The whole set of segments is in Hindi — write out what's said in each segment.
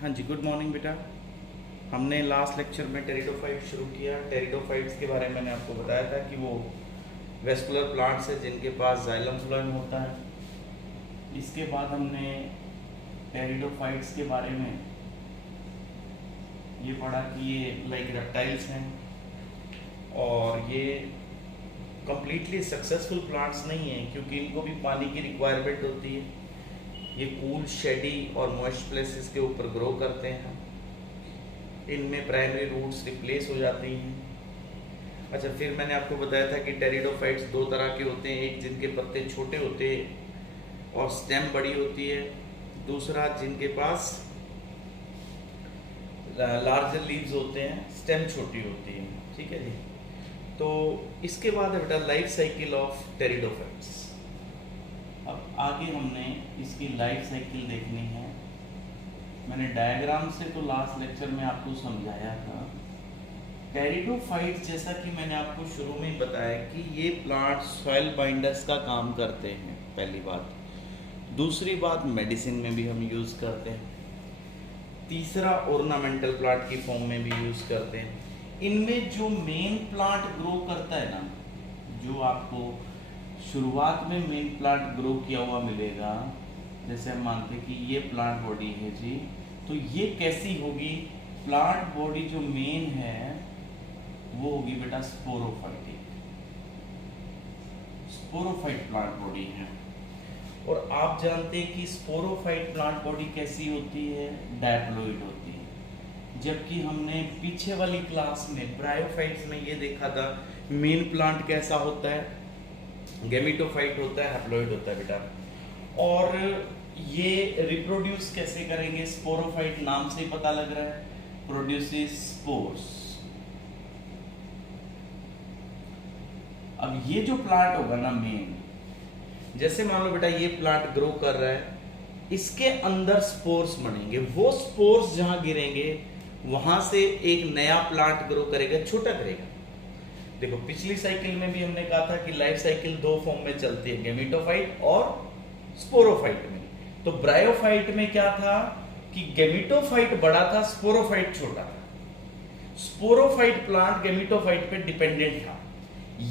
हाँ जी, गुड मॉर्निंग बेटा। हमने लास्ट लेक्चर में टेरिडोफाइट शुरू किया। टेरिडोफाइट्स के बारे में मैंने आपको बताया था कि वो वेस्कुलर प्लांट्स है जिनके पास जाइलम फ्लोएम होता है। इसके बाद हमने टेरिडोफाइट्स के बारे में ये पढ़ा कि ये लाइक रेप्टाइल्स हैं और ये कम्प्लीटली सक्सेसफुल प्लांट्स नहीं हैं क्योंकि इनको भी पानी की रिक्वायरमेंट होती है। ये कूल, शेडी और मॉइस्ट प्लेसेस के ऊपर ग्रो करते हैं। इनमें प्राइमरी रूट्स रिप्लेस हो जाती हैं। अच्छा, फिर मैंने आपको बताया था कि टेरिडोफाइट्स दो तरह के होते हैं, एक जिनके पत्ते छोटे होते हैं और स्टेम बड़ी होती है, दूसरा जिनके पास लार्जर लीव्स होते हैं, स्टेम छोटी होती है। ठीक है जी। तो इसके बाद है बेटा लाइफ साइकिल ऑफ टेरिडोफाइट्स। अब आगे हमने इसकी लाइफ साइकिल देखनी है। मैंने डायग्राम से तो लास्ट लेक्चर में आपको समझाया था। टेरिडोफाइट्स, जैसा कि मैंने आपको शुरू में ही बताया कि ये प्लांट सॉइल बाइंडर्स का काम करते हैं, पहली बात। दूसरी बात, मेडिसिन में भी हम यूज़ करते हैं। तीसरा, ऑर्नामेंटल प्लांट की फॉर्म में भी यूज़ करते हैं। इनमें जो मेन प्लांट ग्रो करता है ना, जो आपको शुरुआत में मेन प्लांट ग्रो किया हुआ मिलेगा, जैसे हम मानते हैं कि ये प्लांट बॉडी है जी, तो ये कैसी होगी? प्लांट बॉडी जो मेन है वो होगी बेटा स्पोरोफाइटिक। स्पोरोफाइट प्लांट बॉडी है। और आप जानते हैं कि स्पोरोफाइट प्लांट बॉडी कैसी होती है? डायप्लॉइड होती है। जबकि हमने पीछे वाली क्लास में ब्रायोफाइट्स में ये देखा था मेन प्लांट कैसा होता है? गेमिटोफाइट होता है, हैप्लॉइड होता है बेटा। और ये रिप्रोड्यूस कैसे करेंगे? स्पोरोफाइट नाम से ही पता लग रहा है, प्रोड्यूसेस स्पोर्स। अब ये जो प्लांट होगा ना मेन, जैसे मान लो बेटा ये प्लांट ग्रो कर रहा है, इसके अंदर स्पोर्स बनेंगे। वो स्पोर्स जहां गिरेंगे वहां से एक नया प्लांट ग्रो करेगा, छोटा करेगा। देखो, पिछली साइकिल में भी हमने कहा था कि लाइफ साइकिल दो फॉर्म में चलती है, गेमिटोफाइट और स्पोरोफाइट में। तो ब्रायोफाइट में क्या था कि गेमिटोफाइट बड़ा था, स्पोरोफाइट छोटा था। स्पोरोफाइट प्लांट गेमिटोफाइट पे डिपेंडेंट था।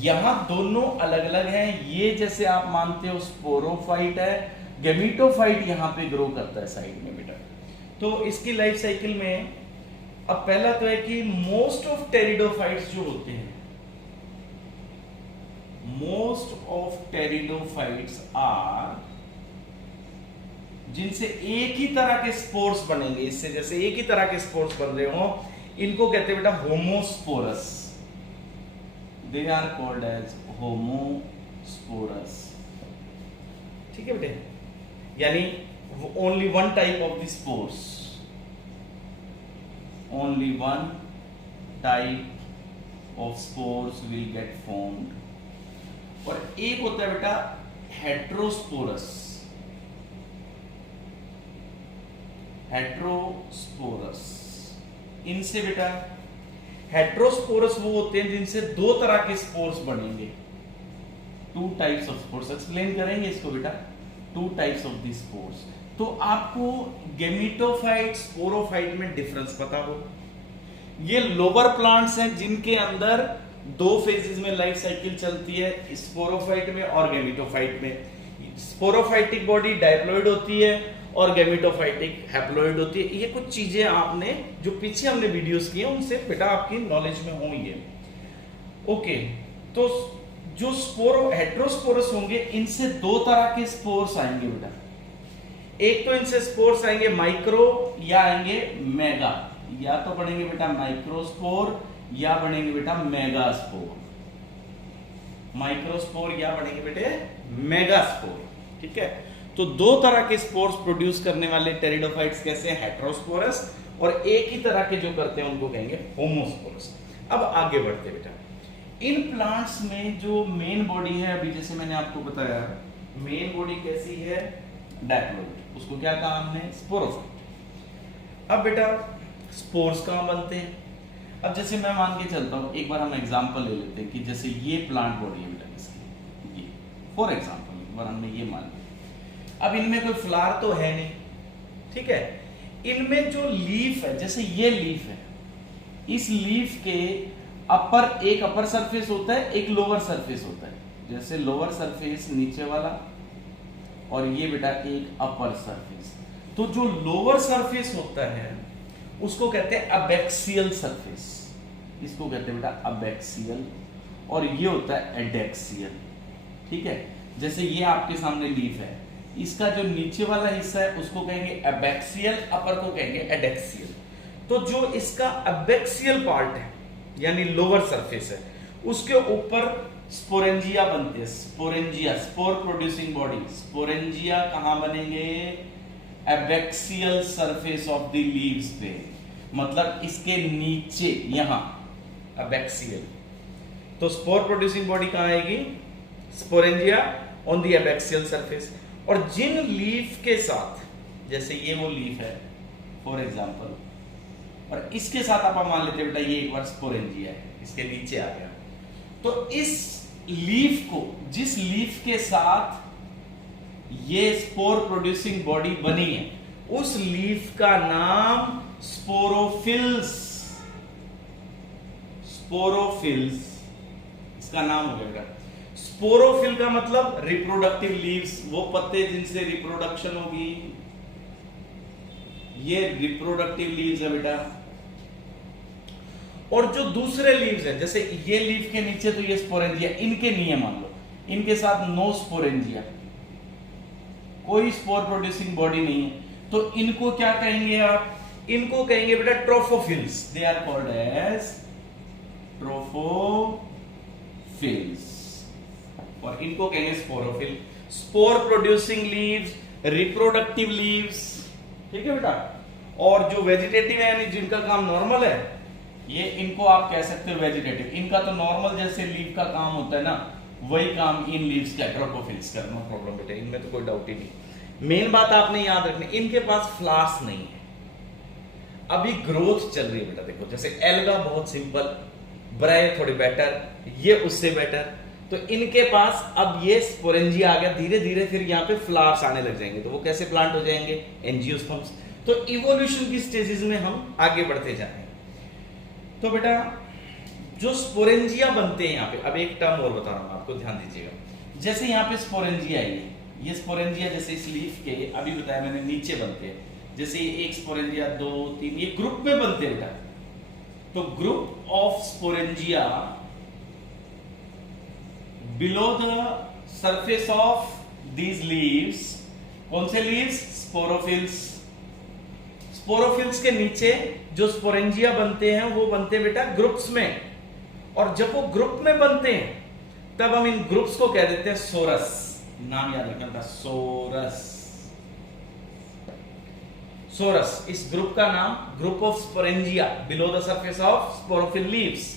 यहां दोनों अलग अलग हैं। ये जैसे आप मानते हो स्पोरोफाइट है, गेमिटोफाइट यहां पे ग्रो करता है साइड में बेटा। तो इसकी लाइफ साइकिल में अब पहला तो है कि मोस्ट ऑफ टेरिडोफाइट्स जो होते हैं, मोस्ट ऑफ टेरिडोफाइट्स आर, जिनसे एक ही तरह के स्पोर्स बनेंगे, इससे जैसे एक ही तरह के स्पोर्स बन रहे हो, इनको कहते हैं बेटा homosporous. They are called as homosporous. ठीक है बेटे, यानी only one type of the spores, only one type of spores will get formed. और एक होता है बेटा हेट्रोस्पोरस। हेट्रोस्पोरस, इनसे बेटा हेट्रोस्पोरस वो होते हैं जिनसे दो तरह के स्पोर्स बनेंगे। Two types of spores, explain करेंगे इसको बेटा, two types of the spores. तो आपको गेमिटोफाइट स्पोरोफाइट में डिफरेंस पता हो। ये लोअर प्लांट्स हैं जिनके अंदर दो फेजेस में लाइफ साइकिल चलती है, स्पोरोफाइट में और गेमिटोफाइट में। स्पोरोफाइटिक बॉडी डायप्लॉइड होती है और गेमिटोफाइटिक हैप्लॉइड होती है। ये कुछ चीजें आपने जो पीछे हमने वीडियोस किए उनसे बेटा आपकी नॉलेज में हो ये। ओके, तो जो स्पोरो हेट्रोस्पोरस होंगे, इनसे दो तरह के स्पोर्स आएंगे बेटा। एक तो इनसे स्पोर्स आएंगे माइक्रो या आएंगे मेगा। या तो बनेंगे बेटा माइक्रोस्पोर या बनेंगे बेटा मेगास्पोर। माइक्रोस्पोर या बनेंगे बेटे मेगास्पोर। ठीक है, तो दो तरह के स्पोर्स प्रोड्यूस करने वाले टेरिडोफाइट्स कैसे हैं? हेट्रोस्पोरस। और एक ही तरह के जो करते हैं उनको कहेंगे होमोस्पोरस। अब आगे बढ़ते बेटा, इन प्लांट्स में जो मेन बॉडी है, अभी जैसे मैंने आपको बताया मेन बॉडी कैसी है? डायप्लॉइड। उसको क्या कहा हमने? स्पोरोफाइट। अब बेटा स्पोर्स कहां बनते हैं? अब जैसे मैं मान के चलता हूं, एक बार हम एग्जांपल ले लेते हैं कि जैसे ये प्लांट बॉडी है बेटा इसकी, ये फॉर एग्जांपल एक बार हमने ये मान लिया। अब इनमें कोई फ्लावर तो है नहीं, ठीक है। इनमें जो लीफ है, जैसे ये लीफ है, इस लीफ के एक अपर सरफेस होता है, एक लोअर सरफेस होता है। जैसे लोअर सरफेस नीचे वाला और ये बेटा एक अपर सरफेस। तो जो लोअर सरफेस होता है उसको कहते हैं अबैक्सियल सरफेस, इसको कहते हैं बेटा अबैक्सियल, और ये होता है एडेक्सियल। ठीक है, जैसे ये आपके सामने लीफ है, इसका जो नीचे वाला हिस्सा है उसको कहेंगे अबैक्सियल, अपर को कहेंगे एडेक्सियल। तो जो इसका अबैक्सियल पार्ट है यानी लोअर सरफेस है, उसके ऊपर स्पोरेंजिया बनते हैं। Sporangia, spore producing body. Sporangia कहां बनेंगे? Abaxial surface of the leaves पे, मतलब इसके नीचे यहां एबैक्सियल। तो स्पोर प्रोड्यूसिंग बॉडी कहां आएगी? Sporangia on the abaxial surface. और जिन लीफ के साथ, जैसे ये वो लीफ है फॉर एग्जांपल, और इसके साथ आप मान लेते हैं बेटा ये एक बार स्पोरेंजिया है, इसके नीचे आ गया, तो इस लीफ को, जिस लीफ के साथ ये स्पोर प्रोड्यूसिंग बॉडी बनी है, उस लीफ का नाम स्पोरोफिल्स। स्पोरोफिल्स इसका नाम हो गया। स्पोरोफिल का मतलब रिप्रोडक्टिव लीव्स, वो पत्ते जिनसे रिप्रोडक्शन होगी, ये रिप्रोडक्टिव लीव्स है बेटा। और जो दूसरे लीव्स है, जैसे ये लीफ के नीचे तो ये स्पोरेंजिया, इनके नहीं है, मान लो इनके साथ नो स्पोरेंजिया, कोई स्पोर प्रोड्यूसिंग बॉडी नहीं है, तो इनको क्या कहेंगे आप? इनको कहेंगे बेटा ट्रोफोफिल्स। दे आर कॉल्ड एज ट्रोफोफिल्स, और इनको कहेंगे sporophyll. Spore producing leaves, reproductive leaves. ठीक है बेटा। और जो वेजिटेटिव है यानी जिनका काम नॉर्मल है, ये इनको आप कह सकते हो वेजिटेटिव। इनका तो नॉर्मल जैसे लीफ का काम होता है ना, वही काम इन लीव्स का, ट्रोफोफिल्स का। नो प्रॉब्लम बेटा, इनमें तो कोई डाउट ही नहीं। मेन बात आपने याद रखनी, इनके पास फ्लावर्स नहीं है, अभी ग्रोथ चल रही है बेटा। देखो जैसे एल्गा बहुत सिंपल, ब्राय थोड़ी बेटर, ये उससे बेटर। तो इनके पास अब ये स्पोरेंजिया आ गया, धीरे धीरे फिर यहाँ पे फ्लावर्स आने लग जाएंगे, तो वो कैसे प्लांट हो जाएंगे? एंजियोस्पर्म्स। तो इवोल्यूशन की स्टेजेस में हम आगे बढ़ते जाएंगे। तो बेटा जो स्पोरेंजिया बनते हैं यहाँ पे, अब एक टर्म और बता रहा हूं आपको, ध्यान दीजिएगा। जैसे यहाँ पे स्पोरेंजिया आई है, ये स्पोरेंजिया जैसे इस लीफ के अभी बताया मैंने नीचे बनते हैं, जैसे एक स्पोरेंजिया, 2, 3, ये ग्रुप में बनते हैं बेटा। तो group of sporangia below the surface of these leaves, कौन से लीव्स? स्पोरोफिल्स। स्पोरोफिल्स के नीचे जो स्पोरेंजिया बनते हैं वो बनते हैं बेटा ग्रुप्स में, और जब वो ग्रुप में बनते हैं तब हम इन ग्रुप्स को कह देते हैं सोरस। नाम याद रखना था, सोरस। सोरस, इस ग्रुप का नाम group of sporangia below the surface of sporophyll leaves.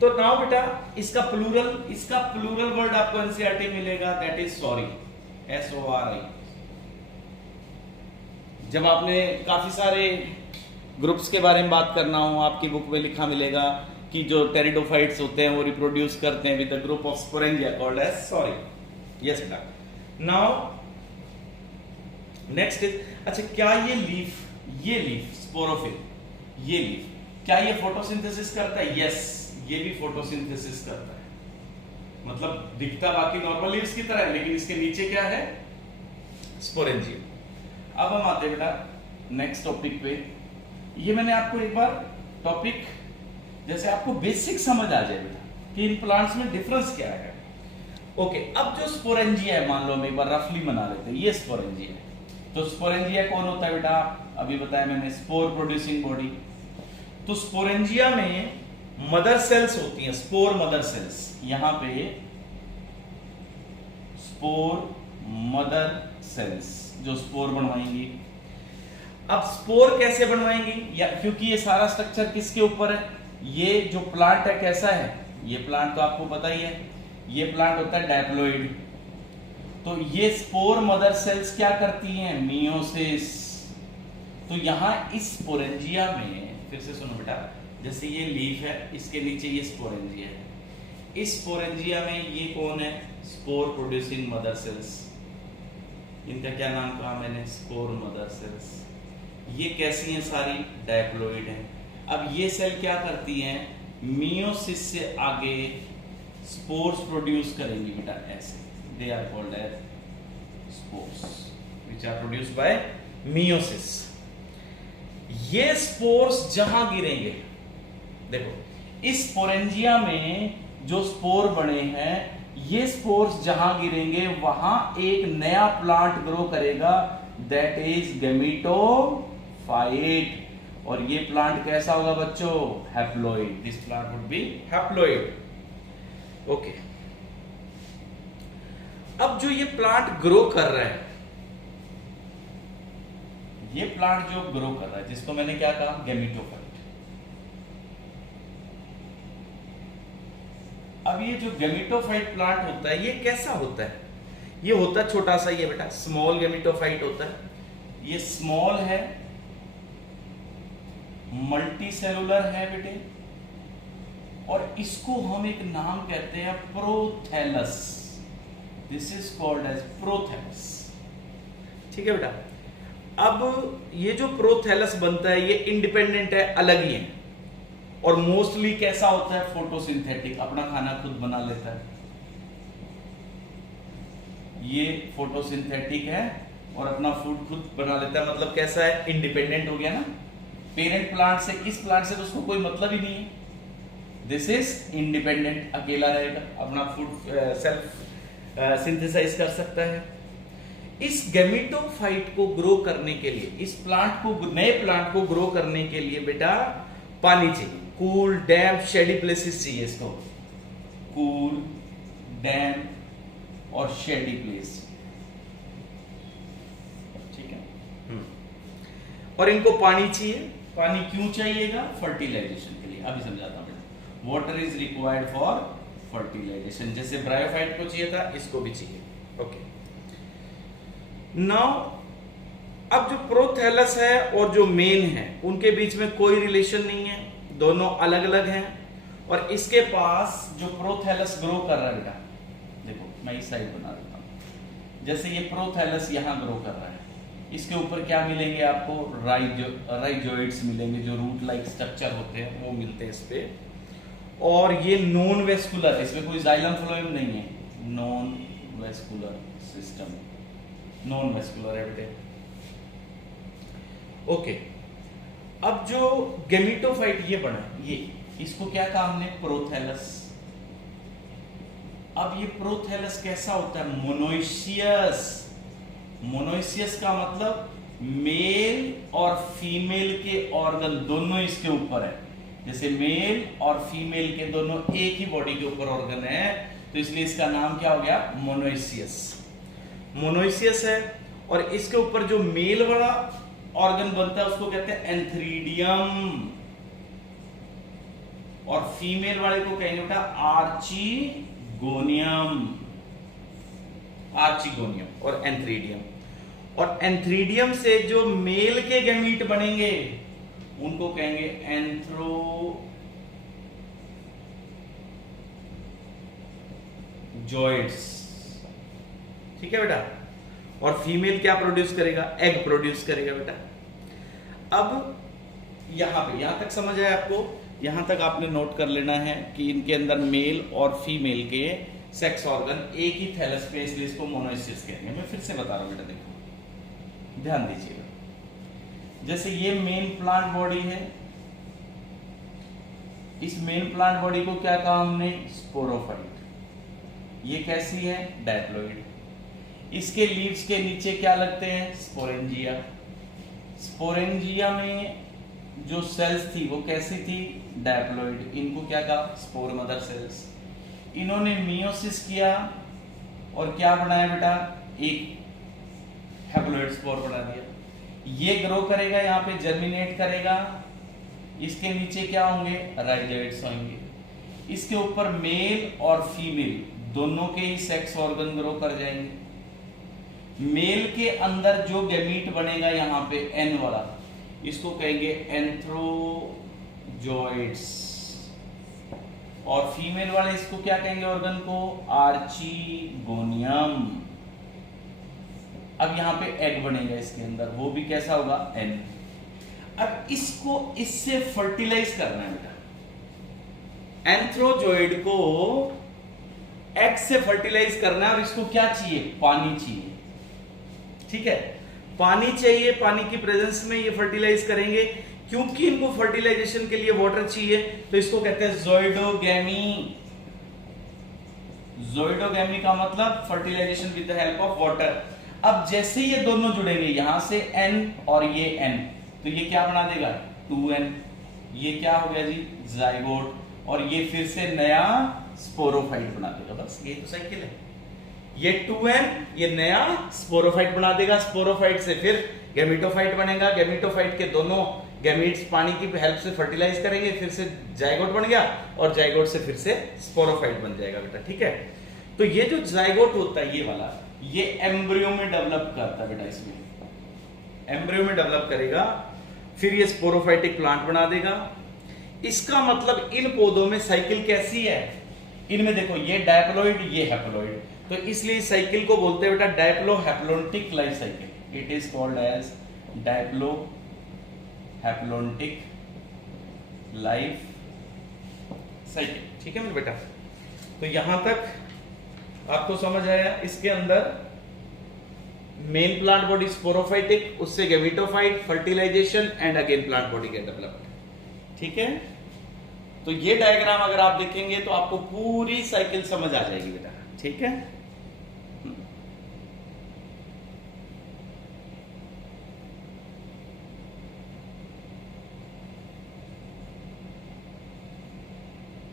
तो नाउ बेटा इसका प्लूरल वर्ड आपको एनसीईआरटी मिलेगा, दैट इज सॉरी, SORI। जब आपने काफी सारे ग्रुप्स के बारे में बात करना हो, आपकी बुक में लिखा मिलेगा कि जो टेरिडोफाइट्स होते हैं वो रिप्रोड्यूस करते हैं with the group of sporangia called as sorry. Yes बेटा। नाउ नेक्स्ट इज, अच्छा क्या ये लीफ स्पोरोफिल, ये लीफ क्या ये फोटोसिंथेसिस करता है? यस, ये भी फोटोसिंथेसिस करता है, मतलब दिखता बाकी नॉर्मल लीव्स की तरह है, लेकिन इसके नीचे क्या है? स्पोरेंजिया। अब हम आते हैं बेटा नेक्स्ट टॉपिक पे। ये मैंने आपको एक बार टॉपिक जैसे आपको बेसिक समझ आ जाए बेटा कि इन प्लांट्स में डिफरेंस क्या है। ओके, अब जो स्पोरेंजिया है, मान लो हम एक बार रफली बना लेते हैं, ये स्पोरेंजिया है। तो स्पोरेंजिया कौन होता है बेटा? अभी बताया मैंने, स्पोर प्रोड्यूसिंग बॉडी। तो स्पोरेंजिया में मदर सेल्स होती हैं, स्पोर मदर सेल्स। यहां पे स्पोर मदर सेल्स जो स्पोर बनवाएंगी। अब स्पोर कैसे बनवाएंगी? या क्योंकि ये सारा स्ट्रक्चर किसके ऊपर है? ये जो प्लांट है कैसा है? ये प्लांट तो आपको पता ही है, ये प्लांट होता है डायप्लॉइड। तो ये स्पोर मदर सेल्स क्या करती हैं? मियोसिस। तो यहां इस स्पोरेंजिया में, फिर से सुनो बेटा, जैसे ये लीफ है, इसके नीचे ये स्पोरेंजिया है। इस स्पोरेंजिया में ये कौन है? Spore producing mother cells. इनका क्या नाम कहा मैंने? Spore mother cells. ये कैसी हैं सारी? डायप्लॉइड हैं। अब ये सेल क्या करती हैं? मियोसिस से आगे स्पोर्स प्रोड्यूस करेंगी बेटा, ऐसे। They are called as spores which are produced by meiosis. ये स्पोर्स जहां गिरेंगे, देखो इस स्पोरेंजिया में जो स्पोर बने हैं, ये स्पोर्स जहां गिरेंगे वहां एक नया प्लांट ग्रो करेगा, दैट इज गैमेटोफाइट। और ये प्लांट कैसा होगा बच्चों? Haploid. This plant would be haploid. Okay, अब जो ये प्लांट ग्रो कर रहा है, ये प्लांट जो ग्रो कर रहा है, जिसको मैंने क्या कहा? गैमेटोफाइट। अब ये जो गैमेटोफाइट प्लांट होता है, ये कैसा होता है? ये होता है छोटा सा, ये बेटा स्मॉल गैमेटोफाइट होता है। ये स्मॉल है, मल्टी सेलुलर है बेटे, और इसको हम एक नाम कहते हैं prothallus. This is called as prothallus. ठीक है बेटा। अब ये जो प्रोथैलस बनता है, ये इंडिपेंडेंट है, अलग ही है, और मोस्टली कैसा होता है? फोटोसिंथेटिक, अपना खाना खुद बना लेता है। ये फोटोसिंथेटिक है और अपना फूड खुद बना लेता है, मतलब कैसा है? इंडिपेंडेंट हो गया ना पेरेंट प्लांट से। इस प्लांट से तो उसको कोई मतलब ही नहीं है। दिस इज इंडिपेंडेंट, अकेला रहेगा, अपना फूड सेल्फ सिंथेसाइज कर सकता है। इस गैमेटोफाइट को ग्रो करने के लिए, इस प्लांट को, नए प्लांट को ग्रो करने के लिए बेटा पानी चाहिए। कूल, डैम्प, शेडी प्लेसेस चाहिए इसको। कूल, डैम्प और शेडी प्लेस, ठीक है। और इनको पानी चाहिए। पानी क्यों चाहिएगा? फर्टिलाइजेशन के लिए। अभी समझाता हूं। Water is required for fertilization. जैसे ब्रायोफाइट को चाहिए था, इसको भी चाहिए। ओके, नाउ अब जो प्रोथैलस है और जो मेन है, उनके बीच में कोई रिलेशन नहीं है, दोनों अलग अलग हैं। और इसके पास जो प्रोथैलस ग्रो कर रहा है, देखो मैं इस साइड बना देता हूं। जैसे ये प्रोथैलस यहां ग्रो कर रहा है, इसके ऊपर क्या मिलेंगे आपको? राइजोइड्स मिलेंगे, जो रूट लाइक स्ट्रक्चर होते हैं वो मिलते हैं इस पे। और ये नॉन वेस्कुलर, इसमें कोई जाइलम फ्लोएम नहीं है, non vascular system, non vascular है बेटे। ओके, अब जो गैमेटोफाइट ये बना, ये इसको क्या कहा हमने? प्रोथैलस। अब ये प्रोथैलस कैसा होता है? मोनोइशियस। मोनोइशियस का मतलब मेल और फीमेल के ऑर्गन दोनों इसके ऊपर है। जैसे मेल और फीमेल के दोनों एक ही बॉडी के ऊपर ऑर्गन है, तो इसलिए इसका नाम क्या हो गया? मोनोइशियस। मोनोइशियस है, और इसके ऊपर जो मेल वाला ऑर्गन बनता है उसको कहते हैं एंथ्रीडियम, और फीमेल वाले को कहेंगे बेटा आर्चिगोनियम। आर्चिगोनियम और एंथ्रीडियम। और एंथ्रीडियम से जो मेल के गैमीट बनेंगे उनको कहेंगे एंथ्रोजॉइड्स। ठीक है बेटा। और फीमेल क्या प्रोड्यूस करेगा? एग प्रोड्यूस करेगा बेटा। अब यहां तक समझ आया आपको? यहां तक आपने नोट कर लेना है कि इनके अंदर मेल और फीमेल के सेक्स ऑर्गन एक ही थैलस पे, इसलिए इसको मोनोइशियस कहेंगे। मैं फिर से बता रहा हूं बेटा, देखो ध्यान दीजिएगा। जैसे ये मेन प्लांट बॉडी है, इस मेन प्लांट बॉडी को क्या कहा हमने? स्पोरोफाइट। ये कैसी है? डायप्लॉइड। इसके लीव्स के नीचे क्या लगते हैं? स्पोरेंजिया। स्पोरेंजिया में जो सेल्स थी वो कैसी थी? डायप्लॉइड। इनको क्या कहा? Spore mother cells. इन्होंने मियोसिस किया और क्या बनाया बेटा? एक हैप्लॉइड स्पोर बना दिया। ये ग्रो करेगा, यहाँ पे जर्मिनेट करेगा, इसके नीचे क्या होंगे? राइजोइड्स होंगे। इसके ऊपर मेल और फीमेल दोनों के ही सेक्स ऑर्गन ग्रो कर जाएंगे। मेल के अंदर जो गैमीट बनेगा यहाँ पे एन वाला, इसको कहेंगे एंथ्रोजॉइड्स। और फीमेल वाले इसको क्या कहेंगे ऑर्गन को? आर्चिगोनियम। अब यहाँ पे एग बनेगा इसके अंदर, वो भी कैसा होगा? एन। अब इसको इससे फर्टिलाइज करना है बेटा, एंथ्रोजोइड को एग से फर्टिलाइज करना है, और इसको क्या चाहिए, पानी चाहिए। ठीक है, पानी चाहिए, पानी की प्रेजेंस में ये फर्टिलाइज करेंगे। क्योंकि इनको फर्टिलाइजेशन के लिए वाटर चाहिए, तो इसको कहते हैं ज़ोइडोगैमी। ज़ोइडोगैमी का मतलब fertilization with the help of water. अब जैसे ये दोनों जुड़ेंगे, यहां से N और ये N, तो ये क्या बना देगा 2N। ये क्या हो गया जी, जाइगोट, और ये फिर से नया स्पोरोफाइट बना देगा। बस ये तो साइकिल है। ये 2N ये नया स्पोरोफाइट बना देगा, स्पोरोफाइट से फिर गैमेटोफाइट बनेगा, गैमेटोफाइट के दोनों गैमीट्स पानी की हेल्प से फर्टिलाइज करेंगे, फिर से जाइगोट बन गया, और जाइगोट से फिर से स्पोरोफाइट बन जाएगा बेटा। ठीक है, तो ये जो जाइगोट होता है ये वाला, ये एम्ब्रियो में डेवलप करता है बेटा, इसमें एम्ब्रियो में डेवलप करेगा, फिर ये स्पोरोफाइटिक प्लांट बना देगा। इसका मतलब इन पौधों में साइकिल कैसी है, इनमें देखो ये डायप्लॉइड ये हैप्लॉइड, तो इसलिए इस साइकिल को बोलते हैं बेटा diplo haplontic life cycle. It is called as diplo haplontic life cycle. ठीक है मेरे बेटा, तो यहां तक आपको समझ आया। इसके अंदर मेन प्लांट बॉडी स्पोरोफाइटिक, उससे gametophyte, fertilization and again plant body get developed. ठीक है, तो ये डायग्राम अगर आप देखेंगे तो आपको पूरी साइकिल समझ आ जाएगी बेटा। ठीक है।